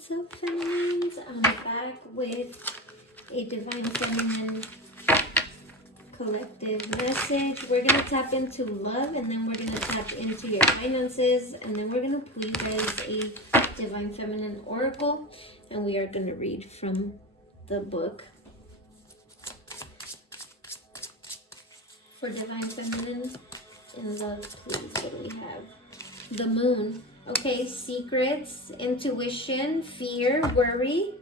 What's up, feminines? I'm back with a Divine Feminine collective message. We're going to tap into love, and then we're going to tap into your finances, and then we're going to pull you guys a Divine Feminine oracle, and we are going to read from the book. For Divine Feminine in love, please, what do we have? The Moon. Okay, secrets, intuition, fear, worry.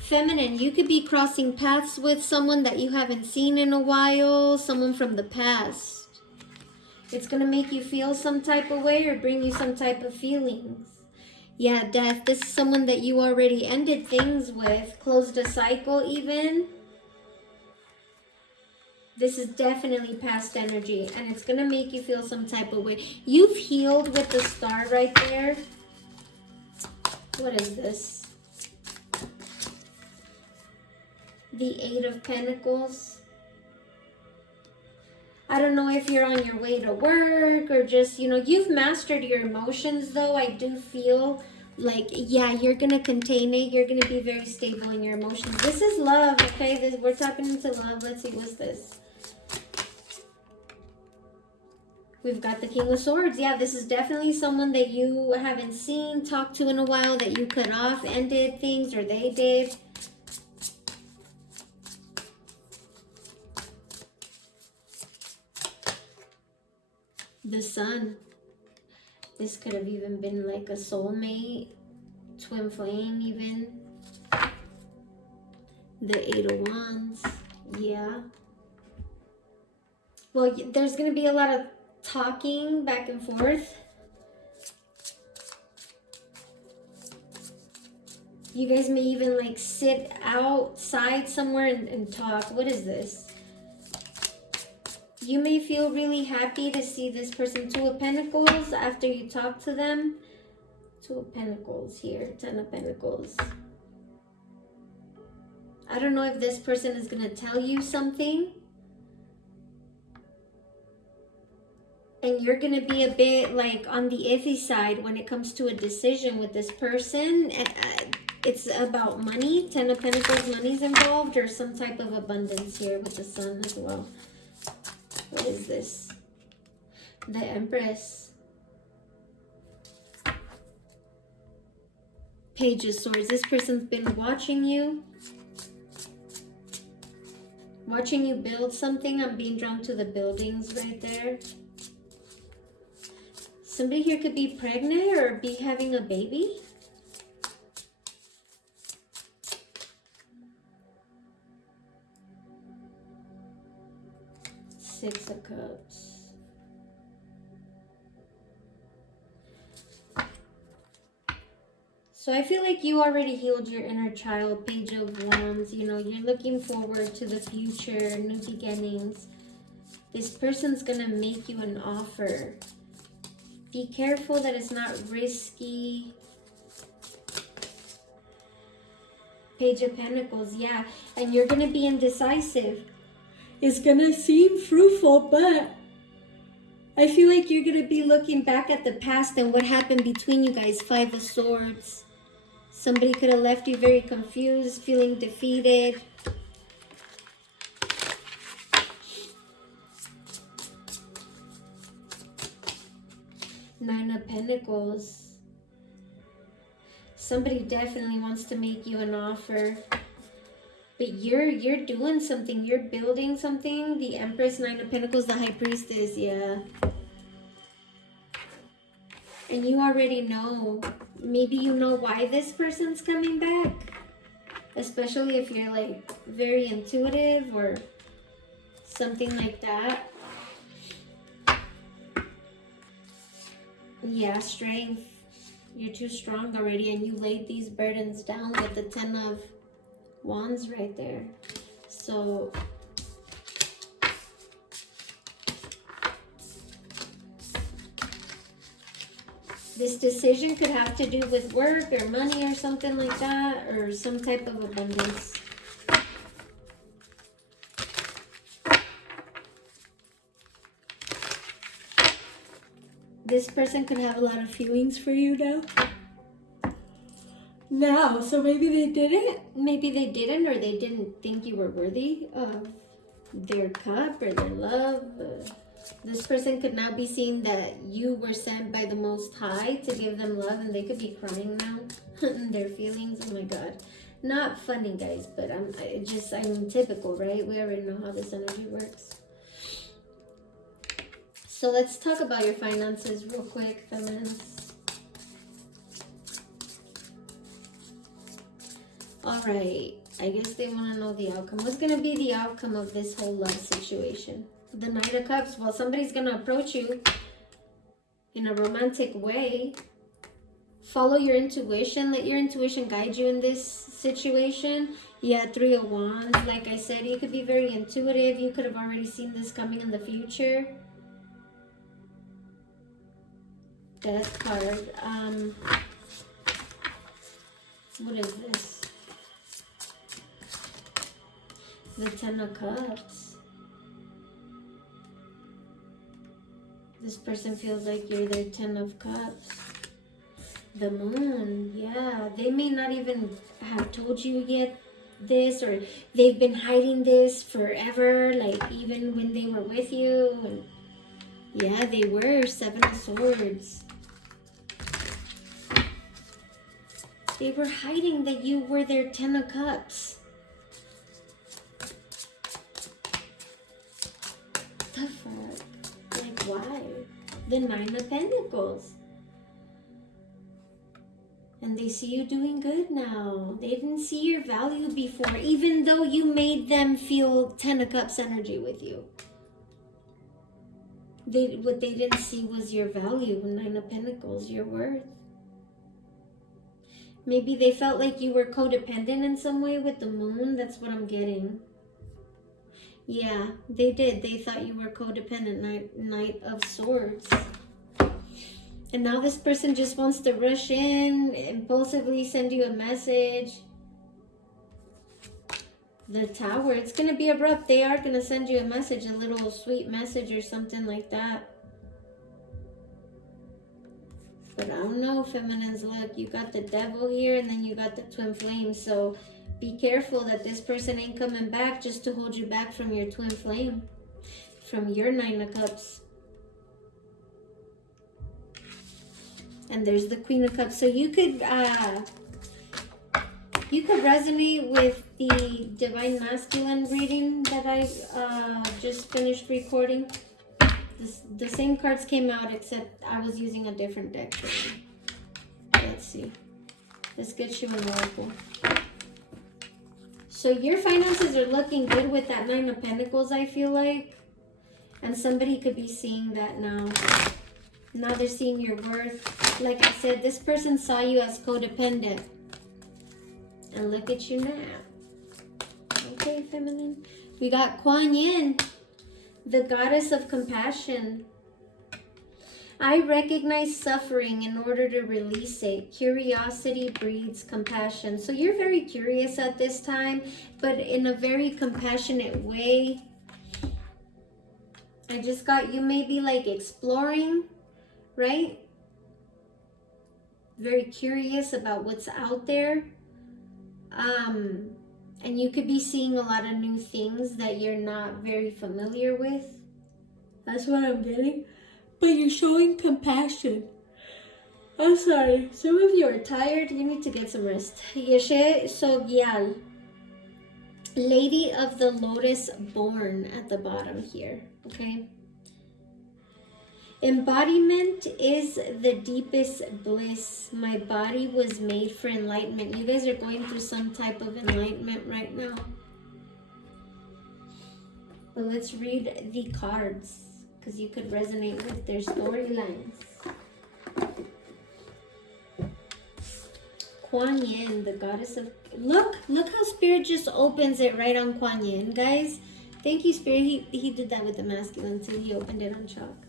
Feminine, you could be crossing paths with someone that you haven't seen in a while, someone from the past. It's going to make you feel some type of way or bring you some type of feelings. Yeah, Death, this is someone that you already ended things with, closed a cycle even. This is definitely past energy, and it's going to make you feel some type of way. You've healed with the star right there. What is this? The Eight of Pentacles. I don't know if you're on your way to work or just, you've mastered your emotions, though. I do feel like, yeah, you're going to contain it. You're going to be very stable in your emotions. This is love, okay? We're tapping into love. Let's see, what's this? We've got the King of Swords. Yeah, this is definitely someone that you haven't seen, talked to in a while, that you cut off, ended things, or they did. The Sun. This could have even been like a soulmate, twin flame even. The Eight of Wands. Yeah. Well, there's going to be a lot of talking back and forth. You guys may even like sit outside somewhere and talk. What is this? You may feel really happy to see this person. Two of Pentacles after you talk to them. Two of Pentacles here. Ten of Pentacles. I don't know if this person is going to tell you something. And you're going to be a bit like on the iffy side when it comes to a decision with this person. It's about money. Ten of Pentacles, money's involved, or some type of abundance here with the Sun as well. What is this? The Empress. Page of Swords. This person's been watching you. Watching you build something. I'm being drawn to the buildings right there. Somebody here could be pregnant or be having a baby. Six of Cups. So I feel like you already healed your inner child. Page of Wands. You're looking forward to the future, new beginnings. This person's going to make you an offer. Be careful that it's not risky. Page of Pentacles, yeah. And you're going to be indecisive. It's going to seem fruitful, but I feel like you're going to be looking back at the past and what happened between you guys. Five of Swords. Somebody could have left you very confused, feeling defeated. Nine of Pentacles. Somebody definitely wants to make you an offer. But you're doing something. You're building something. The Empress, Nine of Pentacles, the High Priestess, yeah. And you already know. Maybe you know why this person's coming back. Especially if you're like very intuitive or something like that. Yeah, strength. You're too strong already, and you laid these burdens down with the Ten of Wands right there. So this decision could have to do with work or money or something like that, or some type of abundance. this person could have a lot of feelings for you now. So maybe they didn't, or they didn't think you were worthy of their cup or their love. This person could now be seeing that you were sent by the Most High to give them love, and they could be crying now in their feelings. Oh my God. Not funny, guys, but I'm typical, right? We already know how this energy works. So let's talk about your finances real quick, feminines. All right. I guess they want to know the outcome. What's going to be the outcome of this whole love situation? The Knight of Cups. Well, somebody's going to approach you in a romantic way. Follow your intuition. Let your intuition guide you in this situation. Yeah, Three of Wands. Like I said, you could be very intuitive. You could have already seen this coming in the future. Death card. What is this? The Ten of Cups. This person feels like you're their Ten of Cups. The Moon. Yeah, they may not even have told you yet this, or they've been hiding this forever, like even when they were with you. And yeah, they were. Seven of Swords. They were hiding that you were their Ten of Cups. The fuck? Like, why? The Nine of Pentacles. And they see you doing good now. They didn't see your value before, even though you made them feel Ten of Cups energy with you. What they didn't see was your value. Nine of Pentacles, your worth. Maybe they felt like you were codependent in some way with the Moon. That's what I'm getting. Yeah, they did. They thought you were codependent. Knight of Swords. And now this person just wants to rush in, impulsively send you a message. The Tower. It's going to be abrupt. They are going to send you a message, a little sweet message or something like that. But I don't know, feminines. Look, you got the Devil here, and then you got the Twin Flame. So be careful that this person ain't coming back just to hold you back from your Twin Flame, from your Nine of Cups. And there's the Queen of Cups. So you could resonate with the Divine Masculine reading that I just finished recording. The same cards came out, except I was using a different deck. Let's see. Let's get you an oracle. So your finances are looking good with that Nine of Pentacles, I feel like. And somebody could be seeing that now. Now they're seeing your worth. Like I said, this person saw you as codependent. And look at you now. Okay, feminine. We got Kuan Yin, the goddess of compassion. I recognize suffering in order to release it. Curiosity breeds compassion. So you're very curious at this time, but in a very compassionate way. I just got, you may be like exploring, right? Very curious about what's out there. And you could be seeing a lot of new things that you're not very familiar with. That's what I'm getting. But you're showing compassion. I'm sorry. Some of you are tired. You need to get some rest. Yeshe Sogyal. Lady of the Lotus born at the bottom here. Okay. Embodiment is the deepest bliss. My body was made for enlightenment. You guys are going through some type of enlightenment right now. But let's read the cards, because you could resonate with their storylines. Kuan Yin, the goddess of... Look how Spirit just opens it right on Kuan Yin, guys. Thank you, Spirit. He did that with the masculine too. He opened it on chalk.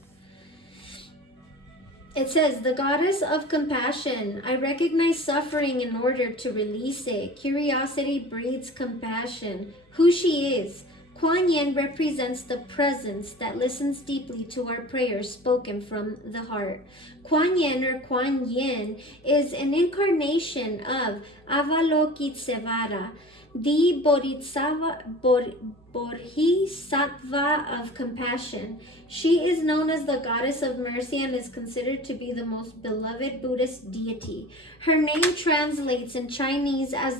It says, the goddess of compassion. I recognize suffering in order to release it. Curiosity breeds compassion. Who she is. Kuan Yin represents the presence that listens deeply to our prayers spoken from the heart. Kuan Yin or Kuan Yin is an incarnation of Avalokitesvara, the Bodhisattva of compassion. She is known as the goddess of mercy and is considered to be the most beloved Buddhist deity. Her name translates in Chinese as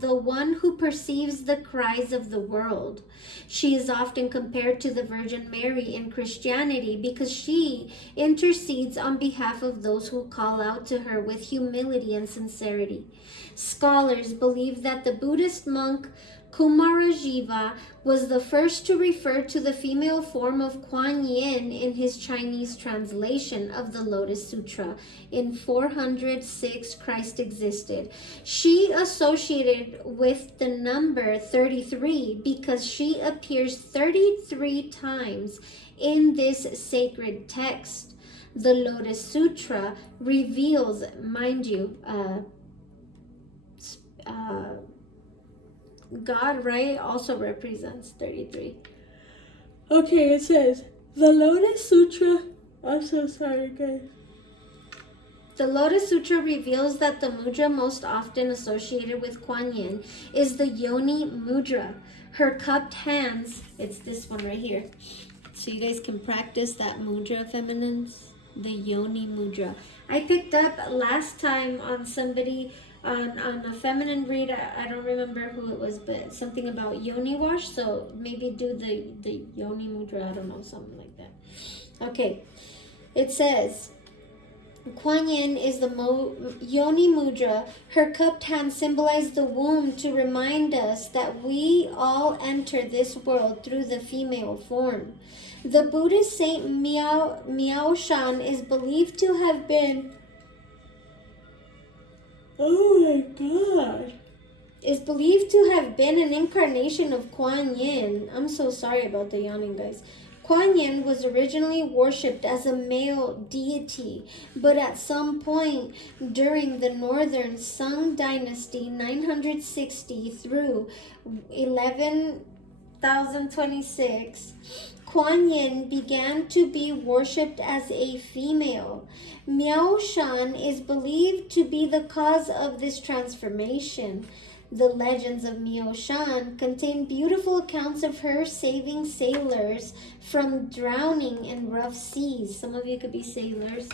the one who perceives the cries of the world. She is often compared to the Virgin Mary in Christianity because she intercedes on behalf of those who call out to her with humility and sincerity. Scholars believe that the Buddhist monk Kumarajiva was the first to refer to the female form of Kuan Yin in his Chinese translation of the Lotus Sutra. In 406, Christ existed. She associated with the number 33 because she appears 33 times in this sacred text. The Lotus Sutra reveals, mind you, God, right, also represents 33. Okay, it says, the Lotus Sutra, I'm so sorry, guys. The Lotus Sutra reveals that the mudra most often associated with Kuan Yin is the Yoni Mudra. Her cupped hands, it's this one right here. So you guys can practice that mudra, feminines, the Yoni Mudra. I picked up last time on somebody, on a feminine read, I don't remember who it was, but something about yoni wash, so maybe do the Yoni Mudra, I don't know, something like that. Okay, it says, Kuan Yin is the Yoni Mudra. Her cupped hands symbolize the womb to remind us that we all enter this world through the female form. The Buddhist saint Miao Shan is believed to have been is believed to have been an incarnation of Kuan Yin. I'm so sorry about the yawning, guys. Kuan Yin was originally worshipped as a male deity, but at some point during the Northern Sung Dynasty, 960 through 11,026, Kuan Yin began to be worshipped as a female. Miao Shan is believed to be the cause of this transformation. The legends of Miao Shan contain beautiful accounts of her saving sailors from drowning in rough seas. Some of you could be sailors.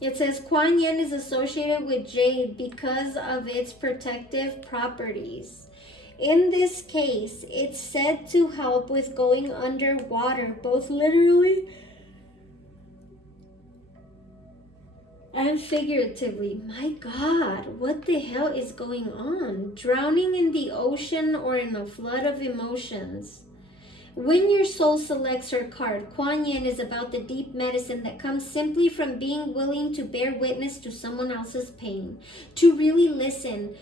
It says Kuan Yin is associated with jade because of its protective properties. In this case, it's said to help with going underwater, both literally and figuratively. My God, what the hell is going on? Drowning in the ocean or in a flood of emotions. When your soul selects her card, Kuan Yin is about the deep medicine that comes simply from being willing to bear witness to someone else's pain, to really listen.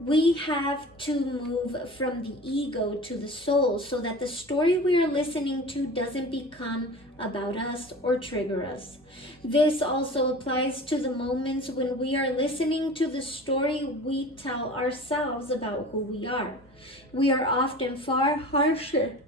We have to move from the ego to the soul so that the story we are listening to doesn't become about us or trigger us. This also applies to the moments when we are listening to the story we tell ourselves about who we are. We are often far harsher,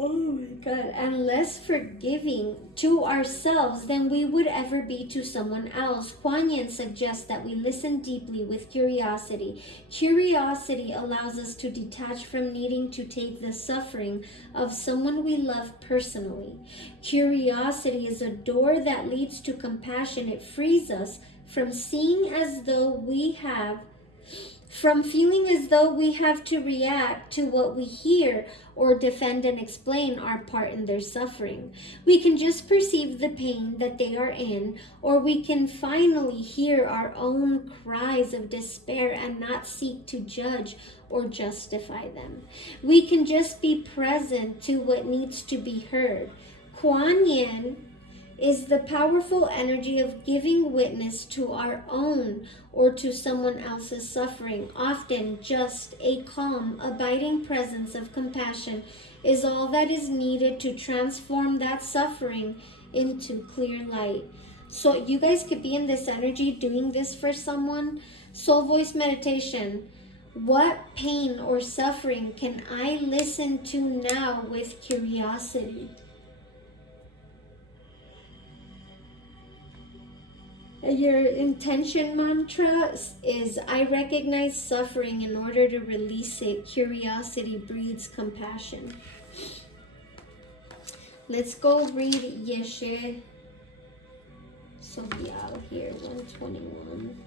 oh my God, and less forgiving to ourselves than we would ever be to someone else. Kuan Yin suggests that we listen deeply with curiosity. Curiosity allows us to detach from needing to take the suffering of someone we love personally. Curiosity is a door that leads to compassion. It frees us from seeing as though we have from feeling as though we have to react to what we hear or defend and explain our part in their suffering. We can just perceive the pain that they are in, or we can finally hear our own cries of despair and not seek to judge or justify them. We can just be present to what needs to be heard. Kuan Yin is the powerful energy of giving witness to our own or to someone else's suffering. Often just a calm, abiding presence of compassion is all that is needed to transform that suffering into clear light. So you guys could be in this energy doing this for someone. Soul voice meditation. What pain or suffering can I listen to now with curiosity? Your intention mantra is, I recognize suffering in order to release it. Curiosity breeds compassion. Let's go read Yeshe Sogyal here, 121.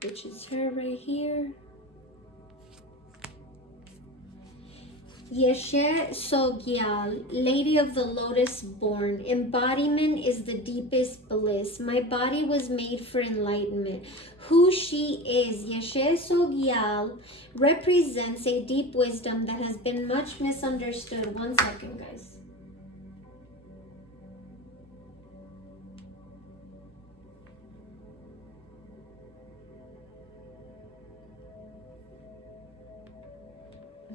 Which is her right here. Yeshe Sogyal, Lady of the Lotus born, embodiment is the deepest bliss. My body was made for enlightenment. Who she is, Yeshe Sogyal, represents a deep wisdom that has been much misunderstood. 1 second, guys.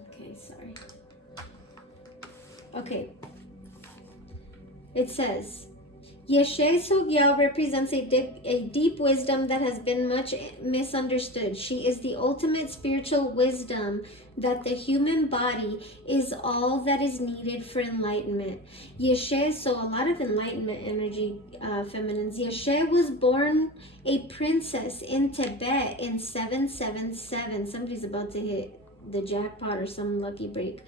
Okay, sorry. Okay. It says, Yeshe Sogyal represents a deep wisdom that has been much misunderstood. She is the ultimate spiritual wisdom that the human body is all that is needed for enlightenment. Yeshe, so a lot of enlightenment energy, feminines. Yeshe was born a princess in Tibet in 777. Somebody's about to hit the jackpot or some lucky break.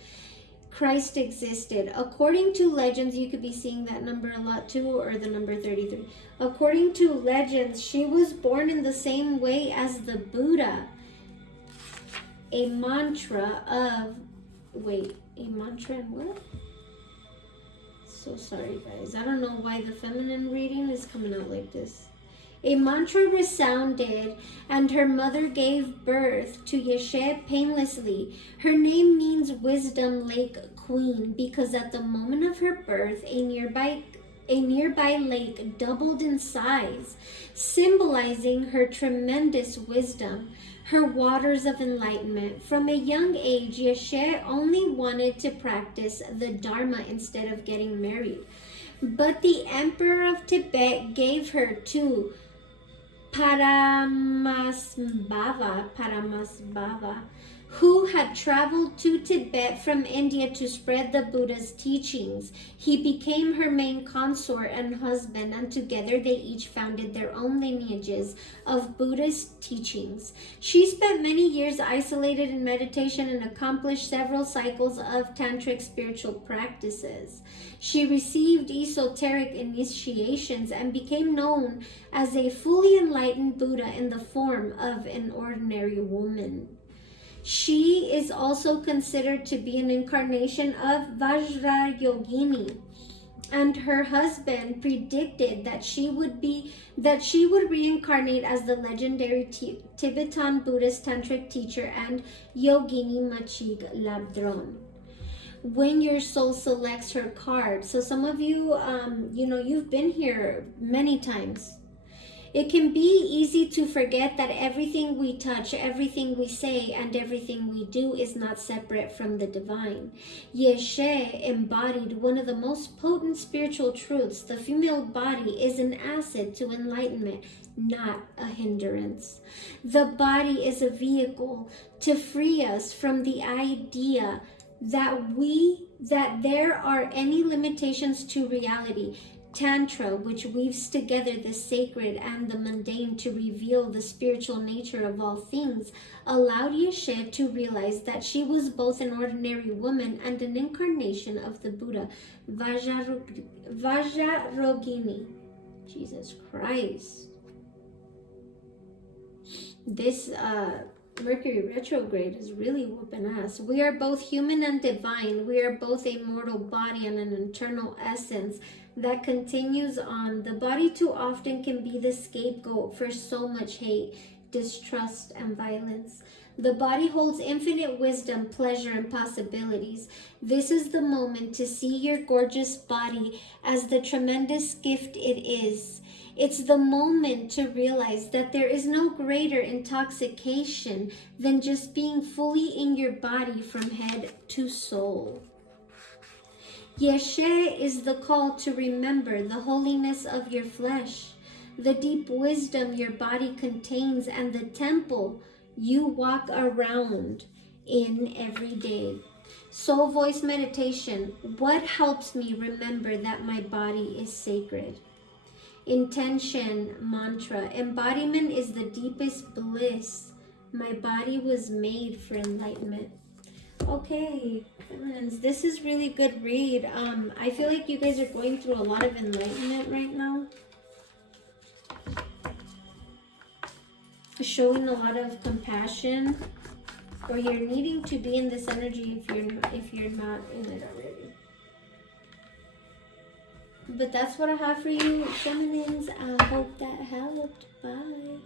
Christ existed. According to legends, you could be seeing that number a lot too, or the number 33. According to legends, she was born in the same way as the Buddha. A mantra of, a mantra and what? So sorry, guys. I don't know why the feminine reading is coming out like this. A mantra resounded, and her mother gave birth to Yeshe painlessly. Her name means Wisdom Lake Queen because at the moment of her birth, a nearby lake doubled in size, symbolizing her tremendous wisdom, her waters of enlightenment. From a young age, Yeshe only wanted to practice the Dharma instead of getting married. But the Emperor of Tibet gave her to Paramasbhava, who had traveled to Tibet from India to spread the Buddha's teachings. He became her main consort and husband, and together they each founded their own lineages of Buddhist teachings. She spent many years isolated in meditation and accomplished several cycles of tantric spiritual practices. She received esoteric initiations and became known as a fully enlightened Buddha in the form of an ordinary woman. She is also considered to be an incarnation of Vajrayogini, and her husband predicted that she would reincarnate as the legendary Tibetan Buddhist tantric teacher and Yogini Machig Labdron. When your soul selects her card, so some of you, you've been here many times. It can be easy to forget that everything we touch, everything we say, and everything we do is not separate from the divine. Yeshe embodied one of the most potent spiritual truths. The female body is an asset to enlightenment, not a hindrance. The body is a vehicle to free us from the idea that there are any limitations to reality. Tantra, which weaves together the sacred and the mundane to reveal the spiritual nature of all things, allowed Yeshe to realize that she was both an ordinary woman and an incarnation of the Buddha, Vajrayogini. Jesus Christ. This Mercury retrograde is really whooping ass. We are both human and divine. We are both a mortal body and an eternal essence that continues on. The body too often can be the scapegoat for so much hate, distrust, and violence. The body holds infinite wisdom, pleasure, and possibilities. This is the moment to see your gorgeous body as the tremendous gift it is. It's the moment to realize that there is no greater intoxication than just being fully in your body from head to soul. Yeshe is the call to remember the holiness of your flesh, the deep wisdom your body contains, and the temple you walk around in every day. Soul voice meditation. What helps me remember that my body is sacred? Intention mantra. Embodiment is the deepest bliss. My body was made for enlightenment. Okay, feminines, this is really good read. I feel like you guys are going through a lot of enlightenment right now. Showing a lot of compassion, or you're needing to be in this energy if you're not in it already. But that's what I have for you, feminines. I hope that helped. Bye.